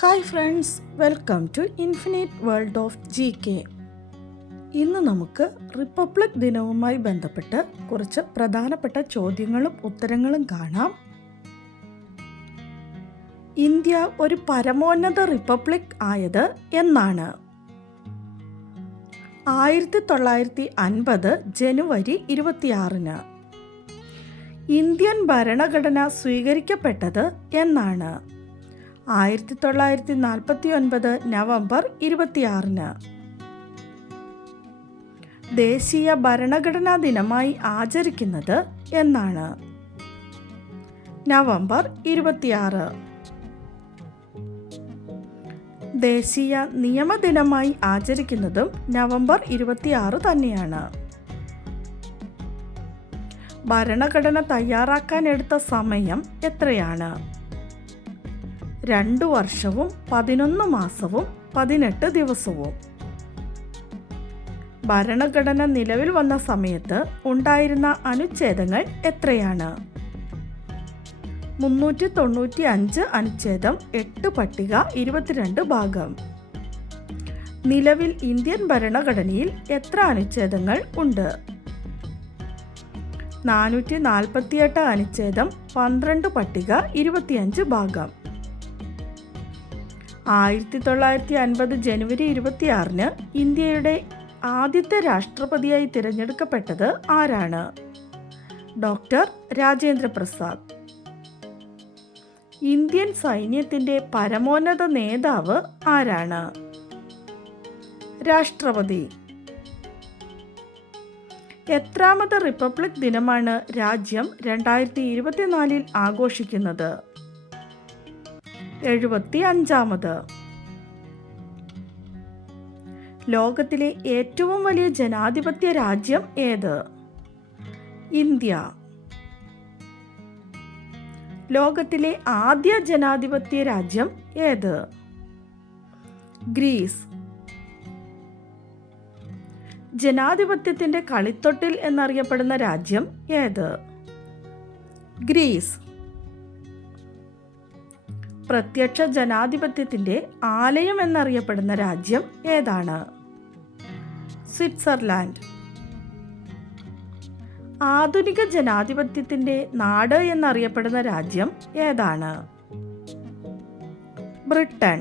Hi friends, welcome to infinite world of GK. ഇന്ന് നമുക്ക് republic ദിനവുമായി ബന്ധപ്പെട്ട് കുറച്ച് പ്രധാനപ്പെട്ട ചോദ്യങ്ങളും ഉത്തരങ്ങളും കാണാം. ഇന്ത്യ ഒരു പരമോന്നത റിപ്പബ്ലിക് ആയത് എന്നാണ്? 1950 ജനുവരി 26. ഇന്ത്യൻ ഭരണഘടന സ്വീകരിക്കപ്പെട്ടത് എന്നാണ്? 1949 നവംബർ 26. ദേശീയ ഭരണഘടനാ ദിനമായി ആചരിക്കുന്നത് എന്നാണ്? നവംബർ 26. ദേശീയ നിയമദിനമായി ആചരിക്കുന്നതും നവംബർ 26 തന്നെയാണ്. ഭരണഘടന തയ്യാറാക്കാൻ എടുത്ത സമയം എത്രയാണ്? 2 വർഷവും 11 മാസവും 18 ദിവസവും. ഭരണഘടന നിലവിൽ വന്ന സമയത്ത് ഉണ്ടായിരുന്ന അനുച്ഛേദങ്ങൾ എത്രയാണ്? 395 അനുച്ഛേദം, 8 പട്ടിക, 22 ഭാഗം. നിലവിൽ ഇന്ത്യൻ ഭരണഘടനയിൽ എത്ര അനുച്ഛേദങ്ങൾ ഉണ്ട്? 448 അനുച്ഛേദം, 12 പട്ടിക, 25 ഭാഗം. 1950 ജനുവരി 26 ഇന്ത്യയുടെ ആദ്യത്തെ രാഷ്ട്രപതിയായി തിരഞ്ഞെടുക്കപ്പെട്ടത് ആരാണ്? ഡോക്ടർ രാജേന്ദ്ര പ്രസാദ്. ഇന്ത്യൻ സൈന്യത്തിൻ്റെ പരമോന്നത നേതാവ് ആരാണ്? രാഷ്ട്രപതി. എത്രാമത് റിപ്പബ്ലിക് ദിനമാണ് രാജ്യം 2024 ആഘോഷിക്കുന്നത്? 75. ലോകത്തിലെ ഏറ്റവും വലിയ ജനാധിപത്യ രാജ്യം ഏത്? ഇന്ത്യ. ലോകത്തിലെ ആദ്യ ജനാധിപത്യ രാജ്യം ഏത്? ഗ്രീസ്. ജനാധിപത്യത്തിൻ്റെ കളിത്തൊട്ടിൽ എന്നറിയപ്പെടുന്ന രാജ്യം ഏത്? ഗ്രീസ്. പ്രത്യക്ഷ ജനാധിപത്യത്തിൻ്റെ ആലയം എന്നറിയപ്പെടുന്ന രാജ്യം ഏതാണ്? സ്വിറ്റ്സർലാൻഡ്. ആധുനിക ജനാധിപത്യത്തിൻ്റെ നാട് എന്നറിയപ്പെടുന്ന രാജ്യം ഏതാണ്? ബ്രിട്ടൻ.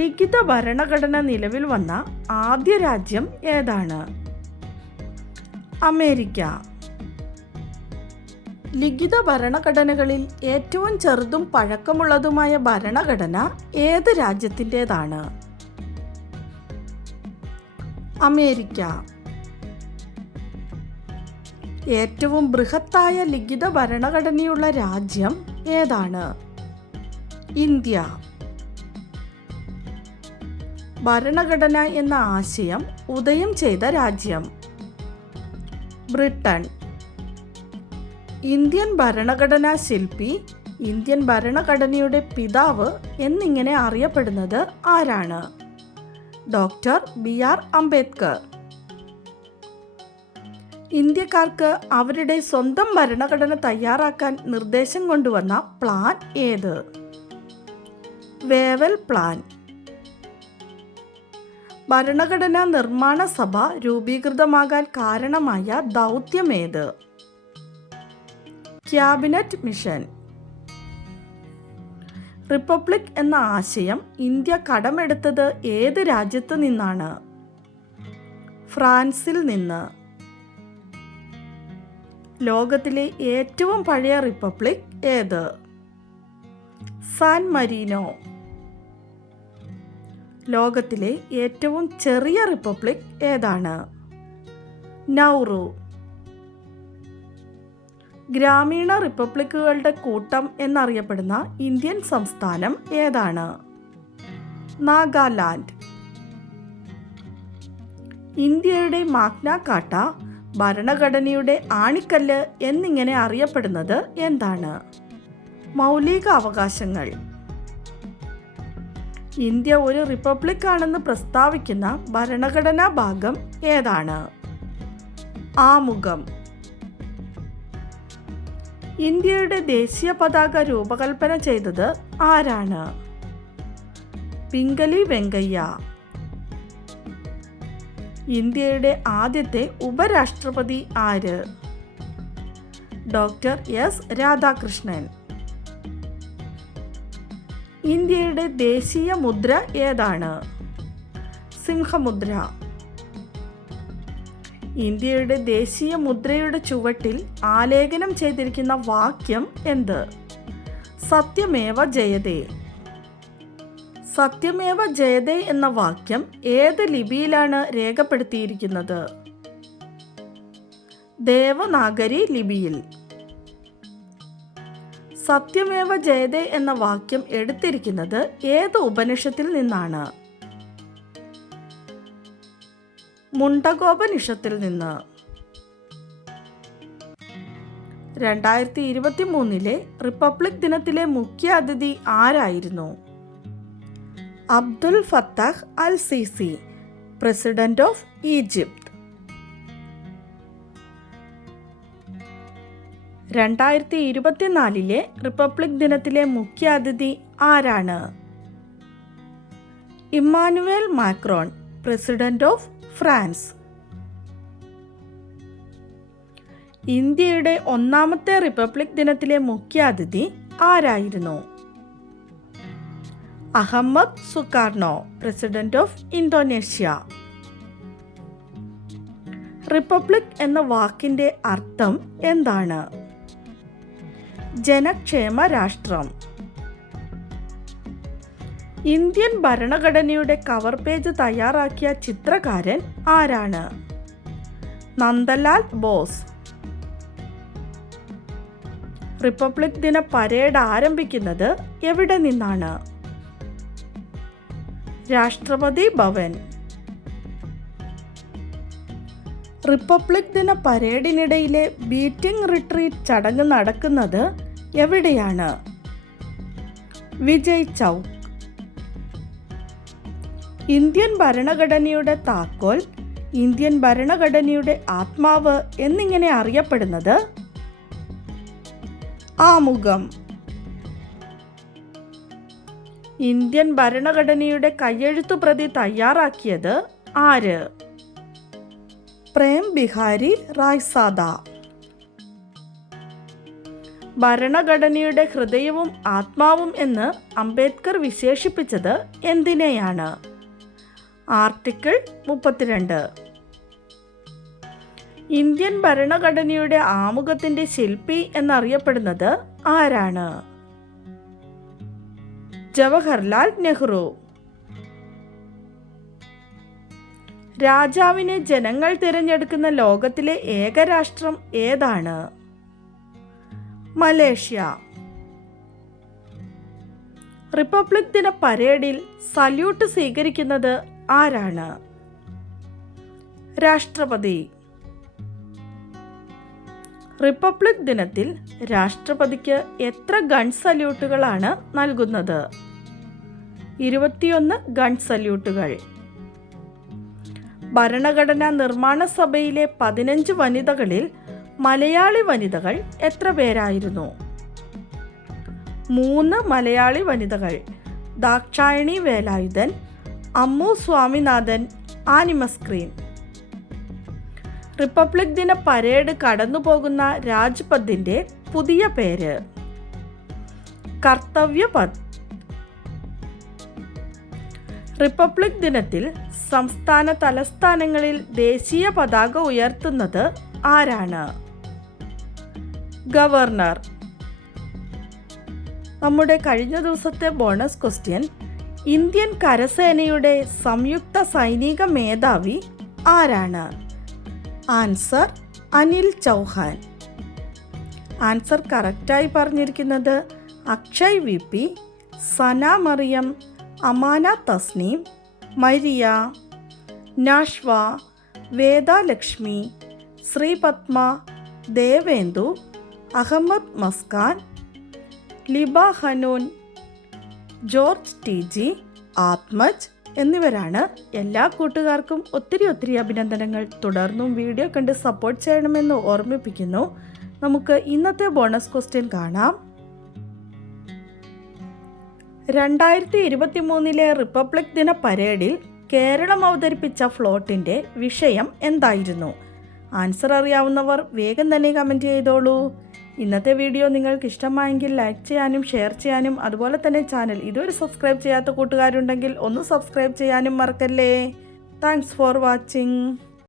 ലിഖിത ഭരണഘടന നിലവിൽ വന്ന ആദ്യ രാജ്യം ഏതാണ്? അമേരിക്ക. ലിഖിത ഭരണഘടനകളിൽ ഏറ്റവും ചെറുതും പഴക്കമുള്ളതുമായ ഭരണഘടന ഏത് രാജ്യത്തിൻ്റേതാണ്? അമേരിക്ക. ഏറ്റവും ബൃഹത്തായ ലിഖിത ഭരണഘടനയുള്ള രാജ്യം ഏതാണ്? ഇന്ത്യ. ഭരണഘടന എന്ന ആശയം ഉദയം ചെയ്ത രാജ്യം? ബ്രിട്ടൻ. ഇന്ത്യൻ ഭരണഘടനാ ശില്പി, ഇന്ത്യൻ ഭരണഘടനയുടെ പിതാവ് എന്നിങ്ങനെ അറിയപ്പെടുന്നത് ആരാണ്? Doctor BR Ambedkar. ഇന്ത്യക്കാർക്ക് അവരുടെ സ്വന്തം ഭരണഘടന തയ്യാറാക്കാൻ നിർദ്ദേശം കൊണ്ടുവന്ന പ്ലാൻ ഏത്? Wavell plan. ഭരണഘടനാ നിർമ്മാണ സഭ രൂപീകൃതമാകാൻ കാരണമായ ദൗത്യമേത്? Cabinet mission. റിപ്പബ്ലിക് എന്ന ആശയം ഇന്ത്യ കടമെടുത്തത് ഏത് രാജ്യത്ത് നിന്നാണ്? ഫ്രാൻസിൽ നിന്ന്. ലോകത്തിലെ ഏറ്റവും പഴയ റിപ്പബ്ലിക് ഏത്? San Marino. ലോകത്തിലെ ഏറ്റവും ചെറിയ റിപ്പബ്ലിക് ഏതാണ്? നൗറു. ഗ്രാമീണ റിപ്പബ്ലിക്കുകളുടെ കൂട്ടം എന്നറിയപ്പെടുന്ന ഇന്ത്യൻ സംസ്ഥാനം ഏതാണ്? നാഗാലാൻഡ്. ഇന്ത്യയുടെ മാഗ്ന കാർട്ട, ഭരണഘടനയുടെ ആണിക്കല്ല് എന്നിങ്ങനെ അറിയപ്പെടുന്നത് എന്താണ്? മൗലിക അവകാശങ്ങൾ. ഇന്ത്യ ഒരു റിപ്പബ്ലിക് ആണെന്ന് പ്രസ്താവിക്കുന്ന ഭരണഘടനാ ഭാഗം ഏതാണ്? ആമുഖം. ഇന്ത്യയുടെ ദേശീയ പതാക രൂപകൽപ്പന ചെയ്തത് ആരാണ്? പിംഗലി വെങ്കയ്യ. ഇന്ത്യയുടെ ആദ്യത്തെ ഉപരാഷ്ട്രപതി ആര്? Doctor S Radhakrishnan. ഇന്ത്യയുടെ ദേശീയ മുദ്ര ഏതാണ്? സിംഹമുദ്ര. ഇന്ത്യയുടെ ദേശീയ മുദ്രയുടെ ചുവട്ടിൽ ആലേഖനം ചെയ്തിരിക്കുന്ന വാക്യം എന്ത്? സത്യമേവ ജയതേ. സത്യമേവ ജയതേ എന്ന വാക്യം ഏത് ലിപിയിലാണ് രേഖപ്പെടുത്തിയിരിക്കുന്നത്? ദേവനാഗരി ലിപിയിൽ. സത്യമേവ ജയതേ എന്ന വാക്യം എടുത്തിരിക്കുന്നത് ഏത് ഉപനിഷത്തിൽ നിന്നാണ്? മുണ്ടകോപനിഷത്തിൽ നിന്ന്. 2023 റിപ്പബ്ലിക് ദിനത്തിലെ മുഖ്യ അതിഥി ആരായിരുന്നു? Abdul Fattah al Sisi, president of Egypt. 2024 republic ദിനത്തിലെ മുഖ്യ അതിഥി ആരാണ്? Emmanuel Macron, president of France. ഇന്ത്യയുടെ ഒന്നാമത്തെ റിപ്പബ്ലിക് ദിനത്തിലെ മുഖ്യ അതിഥി ആരായിരുന്നു? Ahmed Sukarno, president of Indonesia. Republic എന്ന വാക്കിന്റെ അർത്ഥം എന്താണ്? ജനക്ഷേമ രാഷ്ട്രം. ഇന്ത്യൻ ഭരണഘടനയുടെ കവർ പേജ് തയ്യാറാക്കിയ ചിത്രകാരൻ ആരാണ്? നന്ദലാൽ ബോസ്. റിപ്പബ്ലിക് ദിന പരേഡ് ആരംഭിക്കുന്നത് എവിടെ നിന്നാണ്? രാഷ്ട്രപതി ഭവൻ. റിപ്പബ്ലിക് ദിന പരേഡിനിടയിലെ ബീറ്റിംഗ് റിട്രീറ്റ് ചടങ്ങ് നടക്കുന്നത് എവിടെയാണ്? വിജയ് ചൗക്ക്. ഇന്ത്യൻ ഭരണഘടനയുടെ താക്കോൽ, ഇന്ത്യൻ ഭരണഘടനയുടെ ആത്മാവ് എന്നിങ്ങനെ അറിയപ്പെടുന്നത്? ആമുഖം. ഇന്ത്യൻ ഭരണഘടനയുടെ കയ്യെഴുത്തു പ്രതി തയ്യാറാക്കിയത് ആര്? പ്രേം ബിഹാരി റായ്സാദ. ഭരണഘടനയുടെ ഹൃദയവും ആത്മാവും എന്ന് അംബേദ്കർ വിശേഷിപ്പിച്ചത് എന്തിനെയാണ്? ആർട്ടിക്കിൾ 32. ഇന്ത്യൻ ഭരണഘടനയുടെ ആമുഖത്തിന്റെ ശില്പി എന്നറിയപ്പെടുന്നത് ആരാണ്? ജവഹർലാൽ നെഹ്റു. രാജാവിനെ ജനങ്ങൾ തിരഞ്ഞെടുക്കുന്ന ലോകത്തിലെ ഏക രാഷ്ട്രം ഏതാണ്? മലേഷ്യ. റിപ്പബ്ലിക് ദിന പരേഡിൽ സല്യൂട്ട് സ്വീകരിക്കുന്നത് ആരാണ്? രാഷ്ട്രപതി. റിപ്പബ്ലിക് ദിനത്തിൽ രാഷ്ട്രപതിക്ക് എത്ര ഗൺ സല്യൂട്ടുകളാണ് നൽകുന്നത്? 21 ഗൺ സല്യൂട്ടുകൾ. ഭരണഘടനാ നിർമ്മാണ സഭയിലെ 15 വനിതകളിൽ മലയാളി വനിതകൾ എത്ര പേരായിരുന്നു? 3 മലയാളി വനിതകൾ. ദാക്ഷായണി വേലായുധൻ, അമ്മു സ്വാമിനാഥൻ, ആനിമസ് ക്രീൻ. റിപ്പബ്ലിക് ദിന പരേഡ് കടന്നുപോകുന്ന രാജ്പഥിന്റെ പുതിയ പേര്? കർത്തവ്യപഥ്. റിപ്പബ്ലിക് ദിനത്തിൽ സംസ്ഥാന തലസ്ഥാനങ്ങളിൽ ദേശീയ പതാക ഉയർത്തുന്നത് ആരാണ്? ഗവർണർ. നമ്മുടെ കഴിഞ്ഞ ദിവസത്തെ ബോണസ് ക്വസ്റ്റ്യൻ: ഇന്ത്യൻ കരസേനയുടെ സംയുക്ത സൈനിക മേധാവി ആരാണ്? ആൻസർ: അനിൽ ചൗഹാൻ. ആൻസർ കറക്റ്റായി പറഞ്ഞിരിക്കുന്നത് Akshay V P, Sana Mariyam, Amana Tasneem, Maria, Nashwa, Veda Lakshmi, Sreepadma, Devendu, Ahammed Muskan, Liba Hanoon, George T G, Atmaj എന്നിവരാണ്. എല്ലാ കൂട്ടുകാർക്കും ഒത്തിരി അഭിനന്ദനങ്ങൾ. തുടർന്നും വീഡിയോ കണ്ട് സപ്പോർട്ട് ചെയ്യണമെന്ന് ഓർമ്മിപ്പിക്കുന്നു. നമുക്ക് ഇന്നത്തെ ബോണസ് ക്വസ്റ്റ്യൻ കാണാം. 2023 റിപ്പബ്ലിക് ദിന പരേഡിൽ കേരളം അവതരിപ്പിച്ച ഫ്ലോട്ടിൻ്റെ വിഷയം എന്തായിരുന്നു? ആൻസർ അറിയാവുന്നവർ വേഗം തന്നെ കമൻറ്റ് ചെയ്തോളൂ. ഇന്നത്തെ വീഡിയോ നിങ്ങൾക്ക് ഇഷ്ടമായെങ്കിൽ ലൈക്ക് ചെയ്യാനും ഷെയർ ചെയ്യാനും അതുപോലെ തന്നെ ചാനൽ ഇതുവരെ സബ്സ്ക്രൈബ് ചെയ്യാത്ത കൂട്ടുകാരുണ്ടെങ്കിൽ ഒന്ന് സബ്സ്ക്രൈബ് ചെയ്യാനും മറക്കല്ലേ. Thanks for watching.